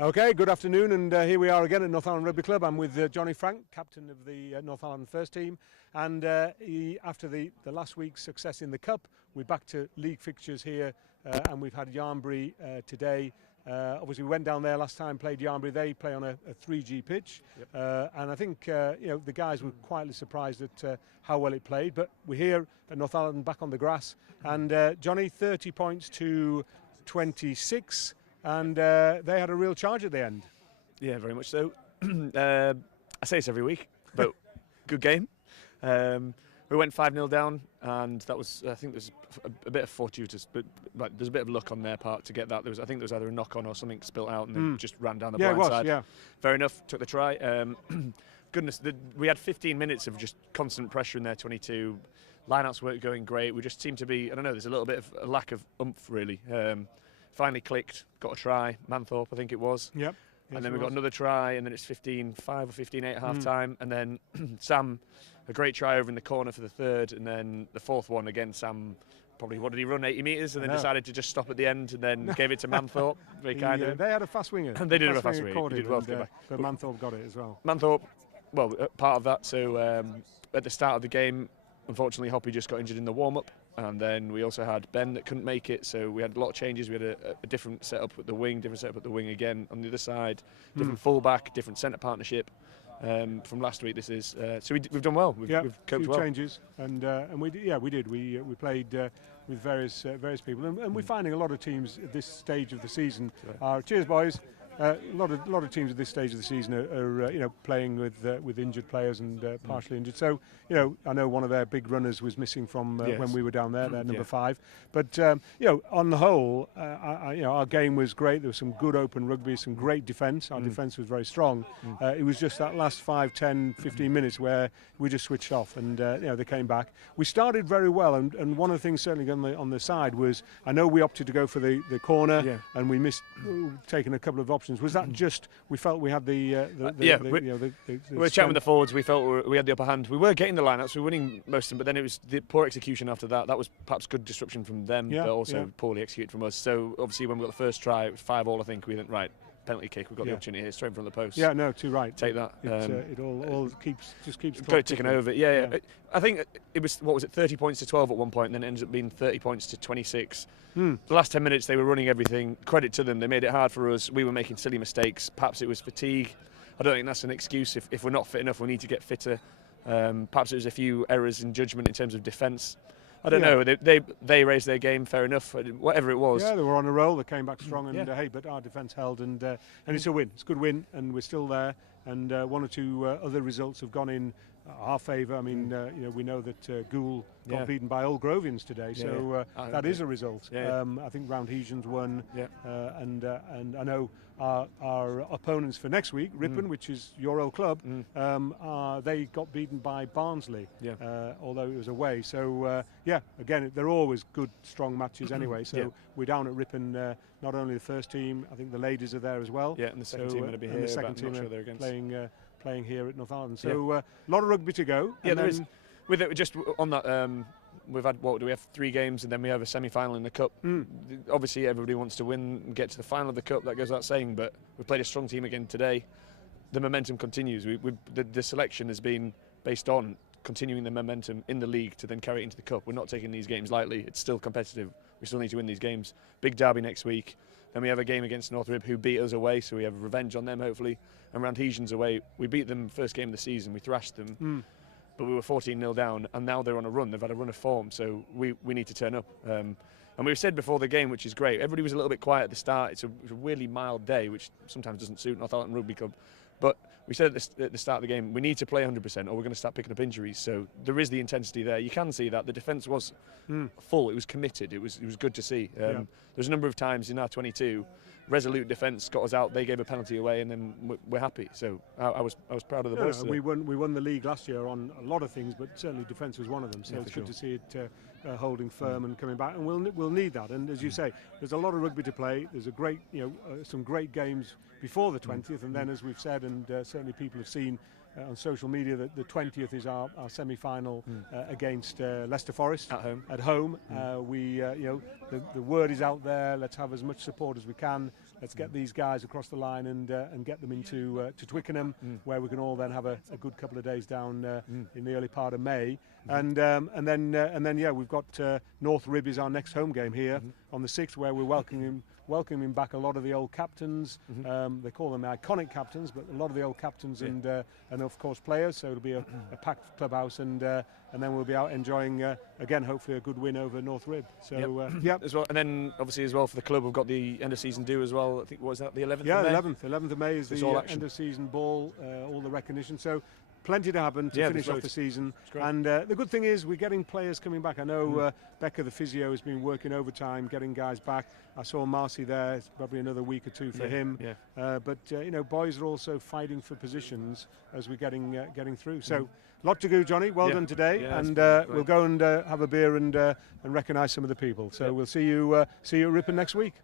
Okay, good afternoon, and here we are again at Northallerton Rugby Club. I'm with Johnny Frank, captain of the Northallerton first team, and after the last week's success in the Cup, we're back to league fixtures here, and we've had Yarnbury today. Obviously, we went down there last time, played Yarnbury. They play on a 3G pitch, and I think the guys were quietly surprised at how well it played. But we're here at Northallerton, back on the grass, and Johnny, 30 points to 26. And they had a real charge at the end. Yeah, very much so. I say this every week, but good game. We went 5-0 down, and that was, I think there's a bit of fortuitous, but there's a bit of luck on their part to get that. I think there was either a knock-on or something spilt out and then just ran down the blind side. Yeah. Fair enough, took the try. Goodness, we had 15 minutes of just constant pressure in their 22. Lineouts weren't going great. We just seemed to be, I don't know, there's a little bit of a lack of oomph, really. Finally clicked, got a try, Manthorpe I think it was. Yep. Yes, and then we got another try, and then it's 15-5 or 15-8 at half time, and then Sam, a great try over in the corner for the third, and then the fourth one again, Sam, probably, what did he run, 80 metres, and then decided to just stop at the end and then gave it to Manthorpe. Very kind of him. They had a fast winger. They did have a fast winger. He did well to get back. But Manthorpe got it as well. Manthorpe, well, part of that, so at the start of the game, unfortunately Hoppy just got injured in the warm-up. And then we also had Ben that couldn't make it, so we had a lot of changes. We had a different setup at the wing, different setup at the wing again on the other side, different fullback, different centre partnership from last week. This is so we've done well. We've coped well. Changes, and we did. We played with various people, and we're finding a lot of teams at this stage of the season are. Cheers, boys. A lot of teams at this stage of the season are playing with injured players and partially injured. So I know one of their big runners was missing from when we were down there. They're number 5. But on the whole, our game was great. There was some good open rugby, some great defence. Our defence was very strong. It was just that last 5, 10, 15 minutes where we just switched off, and they came back. We started very well, and one of the things certainly on the side was I know we opted to go for the corner, and we missed taking a couple of options. Was that just we felt we had we were chatting with the forwards. We felt we had the upper hand. We were getting the lineouts. We were winning most of them, but then it was the poor execution after that. That was perhaps good disruption from them, but also poorly executed from us. So obviously when we got the first try, it was 5-5. I think we went right. Penalty kick. We've got the opportunity here, straight in front of the post. Yeah, no, too right. Take that. It all keeps ticking over. Yeah. I think it was 30 points to 12 at one point, and then it ended up being 30 points to 26. The last 10 minutes they were running everything. Credit to them. They made it hard for us. We were making silly mistakes. Perhaps it was fatigue. I don't think that's an excuse. If we're not fit enough, we need to get fitter. Perhaps it was a few errors in judgment in terms of defence. I don't know. They raised their game, fair enough. Whatever it was. Yeah, they were on a roll. They came back strong, and but our defence held, and it's a win. It's a good win, and we're still there. And one or two other results have gone in our favour. I mean, we know that Goole got beaten by Old Grovians today, so that is a result. I think Roundhesians won, and I know our opponents for next week, Ripon, which is your old club, they got beaten by Barnsley, although it was away. So again, they're always good, strong matches anyway. So we're down at Ripon. Not only the first team, I think the ladies are there as well. Yeah, and the second team are going to be here. And the second team are playing here at Northallerton. So a lot of rugby to go. Yeah, there is. With it, just on that, we've had, we have 3 games and then we have a semi-final in the Cup. Obviously everybody wants to win and get to the final of the Cup, that goes without saying, but we played a strong team again today. The momentum continues. The selection has been based on continuing the momentum in the league to then carry it into the Cup. We're not taking these games lightly. It's still competitive. We still need to win these games. Big derby next week. Then we have a game against North Rib, who beat us away, so we have revenge on them hopefully. And Roundhesians away, we beat them first game of the season. We thrashed them. But we were 14-0 down, and now they're on a run. They've had a run of form, so we need to turn up. And we've said before the game, which is great, everybody was a little bit quiet at the start. It's a really mild day, which sometimes doesn't suit Northallerton Rugby Club. But we said at the start of the game, we need to play 100% or we're going to start picking up injuries. So there is the intensity there. You can see that. The defence was full. It was committed. It was good to see. There's a number of times in our 22, resolute defence got us out. They gave a penalty away, and then we're happy. So I was proud of the boys. We won the league last year on a lot of things, but certainly defence was one of them. So it's good to see it holding firm and coming back, and we'll need that. And as you say, there's a lot of rugby to play. There's a great, some great games before the 20th, and then, as we've said, and certainly people have seen on social media, that the 20th is our semi-final against Leicester Forest at home. The word is out there. Let's have as much support as we can. Let's get these guys across the line and get them into to Twickenham, where we can all then have a good couple of days down in the early part of May. And then we've got North Rib is our next home game here on the 6th, where we're welcoming back a lot of the old captains. They call them iconic captains, but a lot of the old captains and of course players. So it'll be a packed clubhouse, and then we'll be out enjoying again, hopefully a good win over North Rib. So as well, and then obviously as well for the club, we've got the end of season do as well. I think what was that, the 11th? Yeah, of May? 11th of May is the end of season ball, all the recognition. So plenty to happen to finish off the season. And the good thing is we're getting players coming back. I know Becca, the physio, has been working overtime, getting guys back. I saw Marcy there. It's probably another week or two for him. But boys are also fighting for positions as we're getting through. So lot to do, Johnny. Well done today, and we'll go and have a beer and recognise some of the people. So we'll see you at Ripon next week.